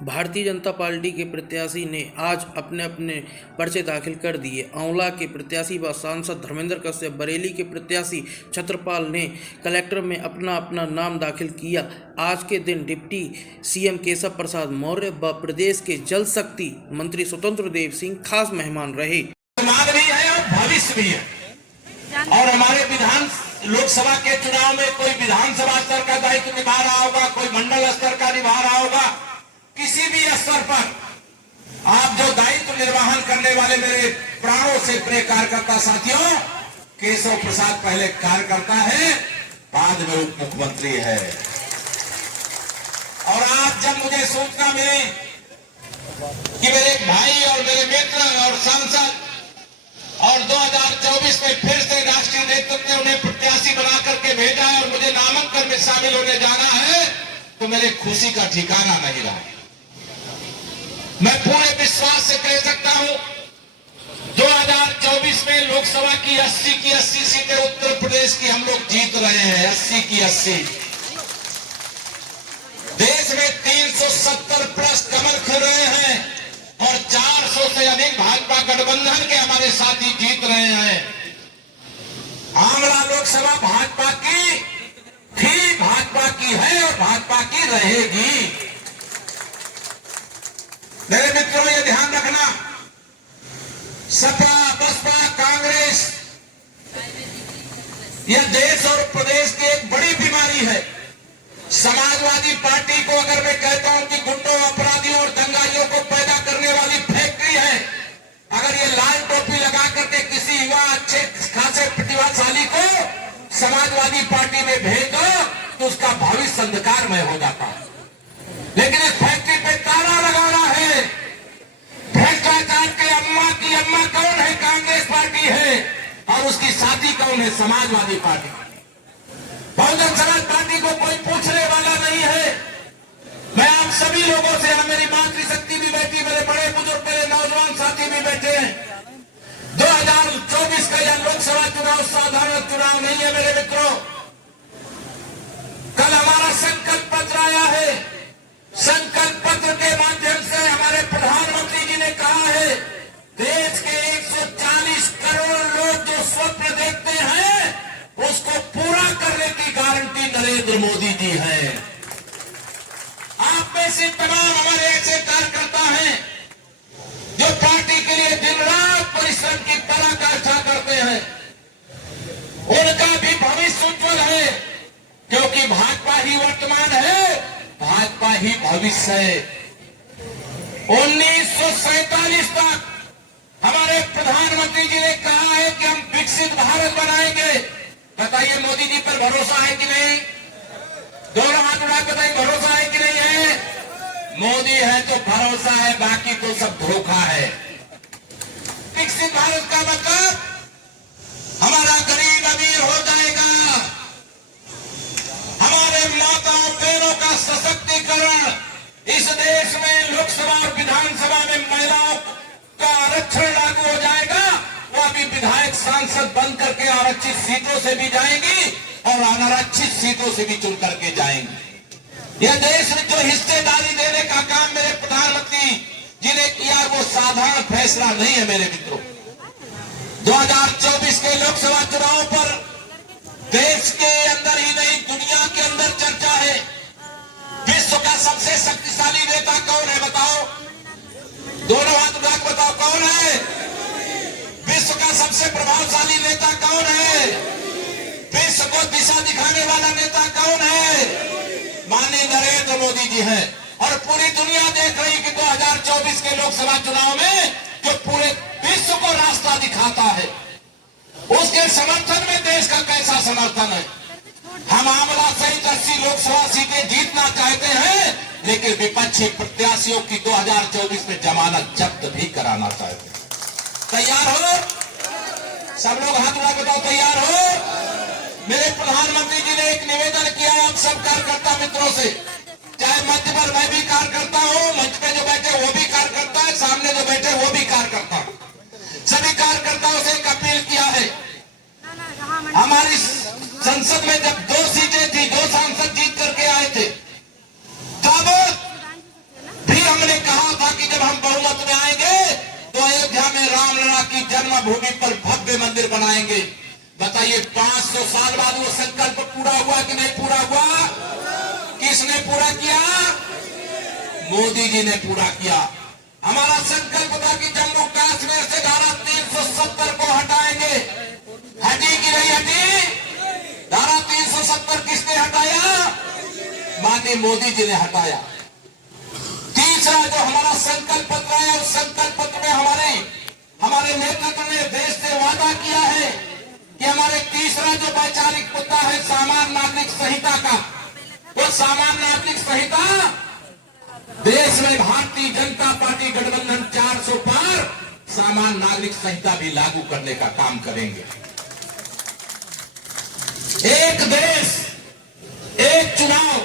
Bharatiya Janata party के प्रत्याशी ने आज अपने अपने पर्चे दाखिल कर दिए। आंवला के प्रत्याशी व सांसद धर्मेंद्र कश्यप, बरेली के प्रत्याशी छत्रपाल ने कलेक्टर में अपना अपना नाम दाखिल किया। आज के दिन डिप्टी सीएम केशव प्रसाद मौर्य व प्रदेश के जल शक्ति मंत्री स्वतंत्र देव सिंह खास मेहमान रहे। भी है और भविष्य भी है। और हमारे विधान लोकसभा के चुनाव में कोई विधानसभा स्तर का दायित्व निभा रहा होगा, कोई मंडल स्तर का निभा रहा होगा, किसी भी स्तर पर आप जो दायित्व निर्वहन करने वाले मेरे प्राणों से प्रिय कार्यकर्ता साथियों, केशव प्रसाद पहले कार्यकर्ता है, बाद में उप मुख्यमंत्री है। और आज जब मुझे सूचना मिली कि मेरे भाई और मेरे मित्र और सांसद और 2024 में फिर से राष्ट्रीय नेतृत्व ने उन्हें प्रत्याशी बना करके भेजा है और मुझे नामांकन में शामिल होने जाना है, तो मेरे खुशी का ठिकाना नहीं रहा। मैं पूरे विश्वास से कह सकता हूं 2024 में लोकसभा की 80 सीटें उत्तर प्रदेश की हम लोग जीत रहे हैं। 80 की 80। देश में 370 प्लस कमल खिल रहे हैं और 400 से अधिक भाजपा गठबंधन के हमारे साथी जीत रहे हैं। आंवला लोकसभा भाजपा की थी, भाजपा की है और भाजपा की रहेगी। मेरे मित्रों, ये ध्यान रखना, सपा, बसपा, कांग्रेस, यह देश और प्रदेश की एक बड़ी बीमारी है। समाजवादी पार्टी को अगर मैं कहता हूं कि गुंडों, अपराधियों और दंगाइयों को पैदा करने वाली फैक्ट्री है, अगर ये लाल टोपी लगा करके किसी युवा अच्छे खासे प्रतिभाशाली को समाजवादी पार्टी में भेज दो तो उसका भविष्य अंधकारमय हो जाता है। लेकिन इस फैक्ट्री पे ताला लगाना है। भ्रष्टाचार के अम्मा की अम्मा कौन है? कांग्रेस पार्टी है और उसकी साथी कौन है? समाजवादी पार्टी। बहुजन समाज पार्टी को कोई पूछने वाला नहीं है। मैं आप सभी लोगों से, मेरी मातृशक्ति भी बैठी, मेरे बड़े बुजुर्ग, मेरे नौजवान साथी भी बैठे हैं। 2024 का यह लोकसभा चुनाव साधारण चुनाव नहीं है मेरे मित्रों। कल हमारा संकल्प पत्र आया है। संकल्प पत्र के माध्यम से हमारे प्रधानमंत्री जी ने कहा है, देश के 140 करोड़ लोग जो स्वप्न देखते हैं उसको पूरा करने की गारंटी नरेंद्र मोदी जी है। आप में से तमाम हमारे ऐसे कार्यकर्ता हैं जो पार्टी के लिए दिन रात परिश्रम की पराकाष्ठा करते हैं। उनका भी भविष्य उज्जवल है, क्योंकि भाजपा ही वर्तमान है, भाजपा ही भविष्य है। 1947 तक हमारे प्रधानमंत्री जी ने कहा है कि हम विकसित भारत बनाएंगे। बताइए, मोदी जी पर भरोसा है कि नहीं? दोनों हाथ उठा के बताइए, भरोसा है कि नहीं है? मोदी है तो भरोसा है, बाकी तो सब धोखा है। विकसित भारत का मतलब हमारा गरीब अमीर हो जाएगा, हमारे माताओं बहनों का सशक्तिकरण, इस देश में लोकसभा और विधानसभा में महिलाओं का आरक्षण लागू हो जाएगा। वो अभी विधायक सांसद बन करके आरक्षित सीटों से भी जाएंगी और अनारक्षित सीटों से भी चुन करके जाएंगी। यह देश में जो हिस्सेदारी देने का काम मेरे प्रधानमंत्री जी ने किया, वो साधारण फैसला नहीं है मेरे मित्रों। 2024 के लोकसभा चुनाव पर देश के अंदर ही नहीं, दुनिया के अंदर चर्चा है। विश्व का सबसे शक्तिशाली नेता कौन है? बताओ, दोनों हाथ उठा के बताओ, कौन है? विश्व का सबसे प्रभावशाली नेता कौन है? विश्व को दिशा दिखाने वाला नेता कौन है? माननीय नरेंद्र मोदी जी हैं। और पूरी दुनिया देख रही कि 2024 के लोकसभा चुनाव में जो पूरे विश्व को रास्ता दिखाता है, उसके समर्थन में देश का कैसा समर्थन है। हम आंवला सहित 80 लोकसभा सीटें जीतना चाहते हैं, लेकिन विपक्षी प्रत्याशियों की 2024 में जमानत जब्त भी कराना चाहते हैं। तैयार हो? सब लोग हाथ उठा के बताओ, तैयार हो? मेरे प्रधानमंत्री जी ने एक निवेदन किया आप सब कार्यकर्ता मित्रों से, चाहे मंच पर मैं भी कार्यकर्ता हूं, मंच पे जो बैठे वो भी कार्यकर्ता है, सामने जो बैठे वो भी कार्यकर्ता, सभी कार्यकर्ताओं से एक अपील किया है। हमारी संसद में जब 2 सीटें थी, 2 सांसद जीत करके आए थे, तब भी हम जब हम बहुमत में आएंगे तो अयोध्या में रामलला की जन्मभूमि पर भव्य मंदिर बनाएंगे। बताइए 500 साल बाद वो संकल्प पूरा हुआ कि नहीं पूरा हुआ? किसने पूरा किया? मोदी जी ने पूरा किया। हमारा संकल्प था कि जम्मू कश्मीर से धारा 370 को हटाएंगे। हटी कि नहीं हटी? धारा 370 किसने हटाया? माननीय मोदी जी ने हटाया। तीसरा जो हमारा संकल्प पत्र है, उस संकल्प पत्र में हमारे नेतृत्व में देश से वादा किया है कि हमारे तीसरा जो वैचारिक मुद्दा है सामान्य नागरिक संहिता का, वो सामान्य नागरिक संहिता देश में भारतीय जनता पार्टी गठबंधन 400 पार सामान्य नागरिक संहिता भी लागू करने का काम करेंगे। एक देश एक चुनाव